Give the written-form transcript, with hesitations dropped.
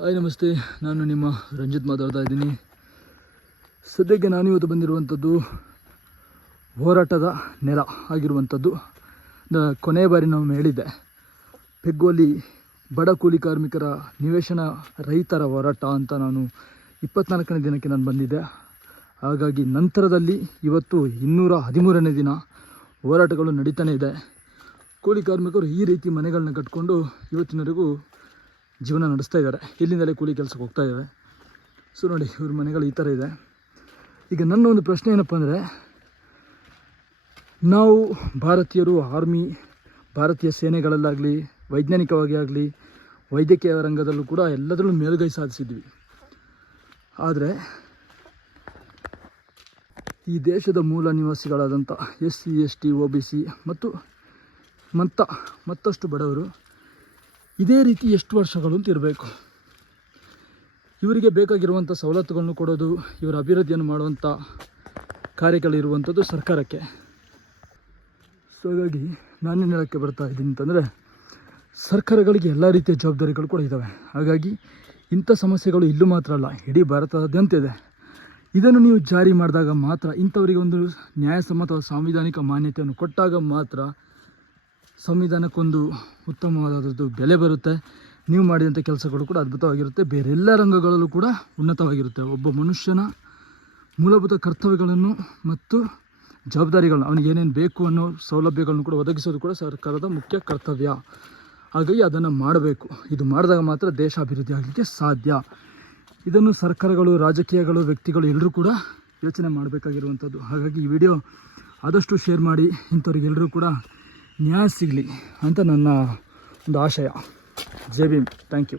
Hi ನಮಸ್ತೆ, ನಾನು ನಿಮ್ಮ ರಂಜಿತ್ ಮಾತಾಡ್ತಾ ಇದ್ದೀನಿ. ಸದ್ಯಕ್ಕೆ ನಾನಿವತ್ತು ಬಂದಿರುವಂಥದ್ದು ಹೋರಾಟದ ನೆಲ ಆಗಿರುವಂಥದ್ದು. ಕೊನೆಯ ಬಾರಿ ನಾವು ಹೇಳಿದ್ದೆ, ಪೆಗ್ಗೋಲಿ ಬಡ ಕೂಲಿ ಕಾರ್ಮಿಕರ ನಿವೇಶನ ರೈತರ ಹೋರಾಟ ಅಂತ. ನಾನು 24ನೇ ದಿನಕ್ಕೆ ನಾನು ಬಂದಿದ್ದೆ. ಹಾಗಾಗಿ ನಂತರದಲ್ಲಿ ಇವತ್ತು 213ನೇ ದಿನ ಹೋರಾಟಗಳು ನಡೀತಾನೆ ಇದೆ. ಕೂಲಿ ಕಾರ್ಮಿಕರು ಈ ರೀತಿ ಮನೆಗಳನ್ನ ಕಟ್ಕೊಂಡು ಇವತ್ತಿನವರೆಗೂ ಜೀವನ ನಡೆಸ್ತಾ ಇದ್ದಾರೆ. ಇಲ್ಲಿಂದಲೇ ಕೂಲಿ ಕೆಲಸಕ್ಕೆ ಹೋಗ್ತಾ ಇದ್ದಾರೆ. ಸೊ ನೋಡಿ, ಇವ್ರ ಮನೆಗಳು ಈ ಥರ ಇದೆ. ಈಗ ನನ್ನ ಒಂದು ಪ್ರಶ್ನೆ ಏನಪ್ಪ ಅಂದರೆ, ನಾವು ಭಾರತೀಯರು ಆರ್ಮಿ, ಭಾರತೀಯ ಸೇನೆಗಳಲ್ಲಾಗಲಿ, ವೈಜ್ಞಾನಿಕವಾಗಿ ಆಗಲಿ, ವೈದ್ಯಕೀಯ ರಂಗದಲ್ಲೂ ಕೂಡ ಎಲ್ಲದರಲ್ಲೂ ಮೇಲುಗೈ ಸಾಧಿಸಿದ್ವಿ. ಆದರೆ ಈ ದೇಶದ ಮೂಲ ನಿವಾಸಿಗಳಾದಂಥ SC ST OBC ಮತ್ತು ಮತ್ತಷ್ಟು ಬಡವರು ಇದೇ ರೀತಿ ಎಷ್ಟು ವರ್ಷಗಳು ಅಂತ ಇರಬೇಕು? ಇವರಿಗೆ ಬೇಕಾಗಿರುವಂಥ ಸವಲತ್ತುಗಳನ್ನು ಕೊಡೋದು, ಇವರ ಅಭಿವೃದ್ಧಿಯನ್ನು ಮಾಡುವಂಥ ಕಾರ್ಯಗಳಿರುವಂಥದ್ದು ಸರ್ಕಾರಕ್ಕೆ. ಸೊ ಹಾಗಾಗಿ ನಾನೇನು ಹೇಳೋಕ್ಕೆ ಬರ್ತಾ ಇದ್ದೀನಿ ಅಂತಂದರೆ, ಸರ್ಕಾರಗಳಿಗೆ ಎಲ್ಲ ರೀತಿಯ ಜವಾಬ್ದಾರಿಗಳು ಕೂಡ ಇದ್ದಾವೆ. ಹಾಗಾಗಿ ಇಂಥ ಸಮಸ್ಯೆಗಳು ಇಲ್ಲೂ ಮಾತ್ರ ಅಲ್ಲ, ಇಡೀ ಭಾರತದಾದ್ಯಂತ ಇದೆ. ಇದನ್ನು ನೀವು ಜಾರಿ ಮಾಡಿದಾಗ ಮಾತ್ರ, ಇಂಥವರಿಗೆ ಒಂದು ನ್ಯಾಯಸಮ್ಮತ ಸಾಂವಿಧಾನಿಕ ಮಾನ್ಯತೆಯನ್ನು ಕೊಟ್ಟಾಗ ಮಾತ್ರ ಸಂವಿಧಾನಕ್ಕೊಂದು ಉತ್ತಮವಾದದ್ದು ಬೆಲೆ ಬರುತ್ತೆ. ನೀವು ಮಾಡಿದಂಥ ಕೆಲಸಗಳು ಕೂಡ ಅದ್ಭುತವಾಗಿರುತ್ತೆ, ಬೇರೆಲ್ಲ ರಂಗಗಳಲ್ಲೂ ಕೂಡ ಉನ್ನತವಾಗಿರುತ್ತೆ. ಒಬ್ಬ ಮನುಷ್ಯನ ಮೂಲಭೂತ ಕರ್ತವ್ಯಗಳನ್ನು ಮತ್ತು ಜವಾಬ್ದಾರಿಗಳನ್ನು, ಅವನಿಗೆ ಏನೇನು ಬೇಕು ಅನ್ನೋ ಸೌಲಭ್ಯಗಳನ್ನು ಕೂಡ ಒದಗಿಸೋದು ಕೂಡ ಸರ್ಕಾರದ ಮುಖ್ಯ ಕರ್ತವ್ಯ. ಹಾಗಾಗಿ ಅದನ್ನು ಮಾಡಬೇಕು. ಇದು ಮಾಡಿದಾಗ ಮಾತ್ರ ದೇಶ ಅಭಿವೃದ್ಧಿ ಆಗಲಿಕ್ಕೆ ಸಾಧ್ಯ. ಇದನ್ನು ಸರ್ಕಾರಗಳು, ರಾಜಕೀಯಗಳು, ವ್ಯಕ್ತಿಗಳು ಎಲ್ಲರೂ ಕೂಡ ಯೋಚನೆ ಮಾಡಬೇಕಾಗಿರುವಂಥದ್ದು. ಹಾಗಾಗಿ ಈ ವಿಡಿಯೋ ಆದಷ್ಟು ಶೇರ್ ಮಾಡಿ, ಇಂಥವ್ರಿಗೆಲ್ಲರೂ ಕೂಡ ನ್ಯಾಯ ಸಿಗಲಿ ಅಂತ ನನ್ನ ಒಂದು ಆಶಯ. ಜೈ ಭೀಮ್. Thank you.